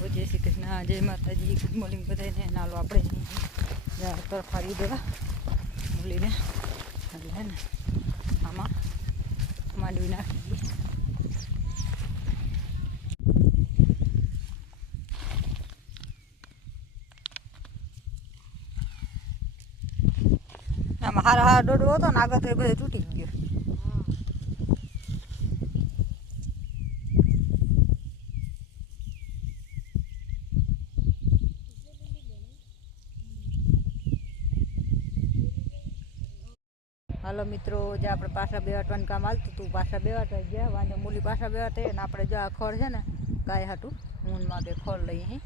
जय श्री कृष्ण जय माता जी गुड मॉर्निंग बधाने नालो આપણે તરફારી દેવા બોલીને એટલે હે ને આમાં માંડવી નાખી દઈએ. આમાં હારા દોડવો હતો ને આગળ તો એ બધું તૂટી ગયો. હાલો મિત્રો, જે આપણે પાછા બેવાટવાનું કામ હાલતું હતું, પાછા બેવાટવા ગયા વાંધો મૂલી પાછા બેવાટે ને આપણે જો આ ખોળ છે ને ગાય હાટું ઊનમાં બે ખોળ લઈએ અહીં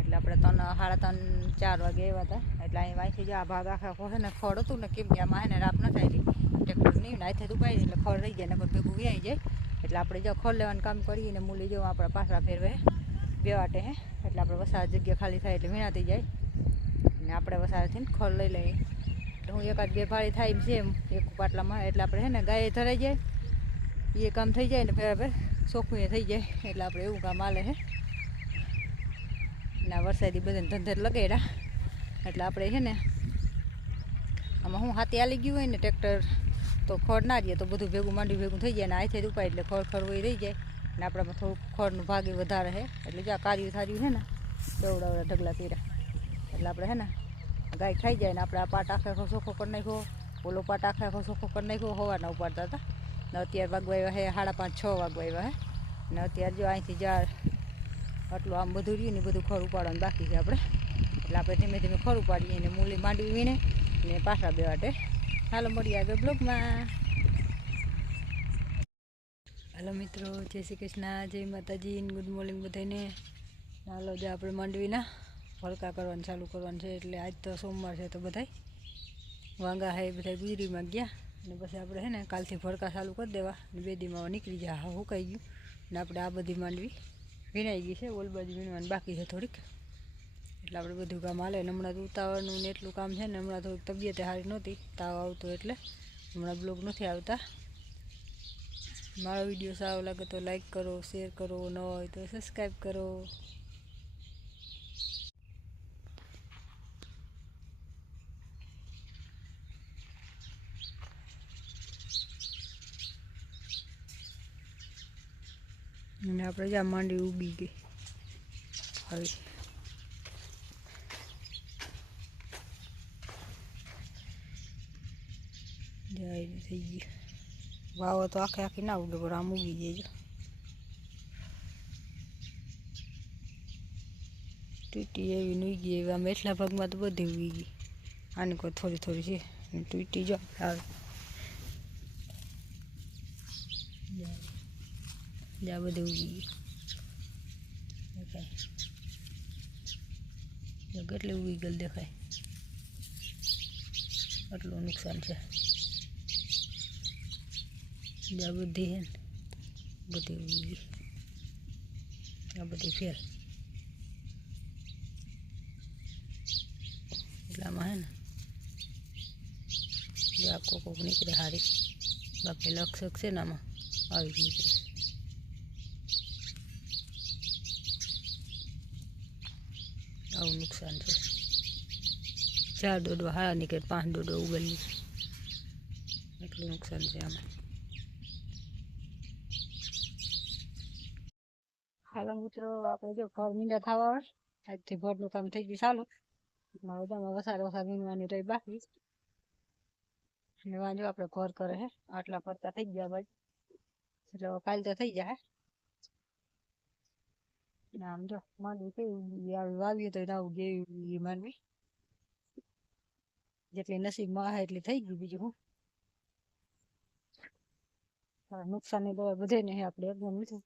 એટલે આપણે 3:30-4 વાગે આવ્યા હતા એટલે અહીં વાંચી જો આ ભાગ આખા છે ને ખોળ હતું ને કેમ કે આમાં હે ને રાપ ન થાય ટ્રેક્ટર નહીં ને આથી દુકાઈ એટલે ખોળ રહી જાય ને કોઈ ભેગું વ્યાઈ જાય એટલે આપણે જો ખોળ લેવાનું કામ કરીએ ને મૂલી જો આપણે પાછા ફેરવે બેવાટે હે એટલે આપણે વસાર જગ્યા ખાલી થાય એટલે વીણાતી જાય ને આપણે વસારેથી ખોળ લઈ લઈએ. હું એકાદ બે ભાળી થાય એમ છે એમ એક પાટલામાં એટલે આપણે છે ને ગાય ધરાઈ જાય એ કામ થઈ જાય ને બરાબર ચોખ્ખું થઈ જાય એટલે આપણે એવું કામ હાલે છે. ના વરસાદી બધાને ધંધે લગાડ્યા એટલે આપણે છે ને આમાં હું હાથી હાલી ગયું હોય ને ટ્રેક્ટર તો ખોળ ના રહીએ તો બધું ભેગું માંડવી ભેગું થઈ જાય ને આથી ઉપાય એટલે ખોળ ખરવું રહી જાય ને આપણામાં થોડુંક ખોળનું ભાગે વધારે છે એટલે જો આ કાર્યું થાર્યું છે ને દવડાવડા ઢગલા કર્યા એટલે આપણે છે ને ગાય ખાઈ જાય ને આપણે આ પાટ આખે આખો ચોખ્ખો કરી નાખ્યો ઓલો પાટ આખે આખો ચોખ્ખો કરી નાખ્યો હોવાના ઉપાડતા હતા ને અત્યારે વાગવા આવ્યા હે 5:30-6 વાગવા આવ્યા હે ને અત્યારે જો અહીંથી જાર આટલું આમ બધું રહ્યું ને બધું ખોર ઉપાડવાનું બાકી છે આપણે એટલે આપણે ધીમે ધીમે ખોર ઉપાડીએ ને મૂલી માંડવી વીણે ને પાછા બેવાટે. હાલો મળીએ આગળ બ્લોગમાં. હાલો મિત્રો, જય શ્રી કૃષ્ણ જય માતાજી ગુડ મોર્નિંગ બધાને. હાલો જો આપણે માંડવીના ભરકા કરવાનું ચાલુ કરવાનું છે એટલે આજ તો સોમવાર છે તો બધાય વાંગા હે બધા ગુજરીમાં ગયા અને પછી આપણે છે ને કાલથી ભરકા ચાલુ કરી દેવા અને 2 દીમાં નીકળી જાય. હા હુકાઈ ગયું ને આપણે આ બધી માંડવી વીણાઈ ગઈ છે, ઓલ બાજુ વીણવાનું બાકી છે થોડીક એટલે આપણે બધું કામ હાલે. હમણાં તો ઉતાવળનું ને એટલું કામ છે ને હમણાં થોડીક તબિયત સારી નહોતી, તાવ આવતો એટલે હમણાં બ્લોગ નથી આવતા. મારો વિડીયો સારો લાગે તો લાઈક કરો, શેર કરો, ન હોય તો સબસ્ક્રાઈબ કરો. અને આપણે જ્યાં માંડવી ઉગી ગઈ હવે જાય થઈ ગયું. વાવો તો આખે આખી ના ઉગે પણ આમ ઉગી જાય. તૂટી એવી ને ઉગી એવી આમ એટલા ભાગમાં તો બધી ઉગી ગઈ. આની કોઈ થોડી થોડી છે તૂટી જો આવે જ્યાં બધે ઉગી ગઈ દેખાય કેટલી ઉગી ગયેલ દેખાય. આટલું નુકસાન છે જ્યાં બધી હે ને બધી ઉગી ગઈ. આ બધી ફેર એટલામાં હે ને જ્યાં કોક નીકળે હારી બાકી લક્ષક છે ને આમાં આવી જ નીકળે. આવું નુકસાન છે. 4 દોડવા હારા નીકળે, 5 દોડવા ઉગલી એટલું નુકસાન છે આમાં. હાલો મિત્રો, આપણે જો ઘર મીંડા થવા આવે આજથી ભરનું કામ થઈ ગયું ચાલુ. બધામાં વસાર વીણવાની રહી બાકી અને વાંધો આપણે ઘર કરે હે આટલા ફરતા થઈ ગયા ભાઈ એટલે કાલ તો થઈ જાય. આમ જો માંડવી કેવી વાવીએ તો આવું જેવી માંડવી જેટલી નસીબમાં આવે એટલી થઈ ગઈ. બીજું હું નુકસાન ની દવા બધે ને આપણે એકદમ નથી